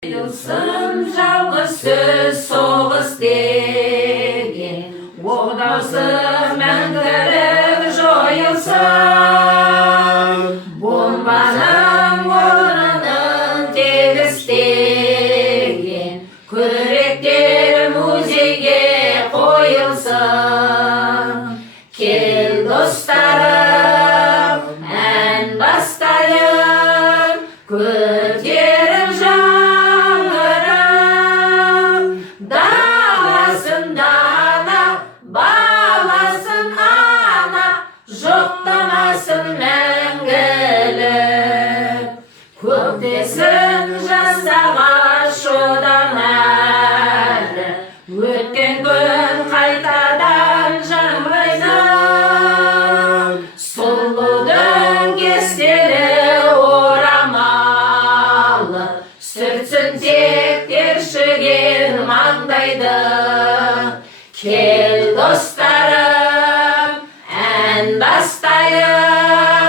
Yılsın жалғыз сөз соғыс деген, оғдасы мәңгілік жойылсын. Бомбаның орнын тегістеген, күректер музейге қойылсын. Кел достарым, ән бастайын, көтеріп жаңғырып, даласын дала, баласын ана, жоқтамасын мәңгілік. Көктесін жасаға шодан әрі, өткен күн қайтадан жаңбайды. Сұлудың кестері орамалы, сүртсін тек тершіген маңдайды. Кел достарым, ән бастайын.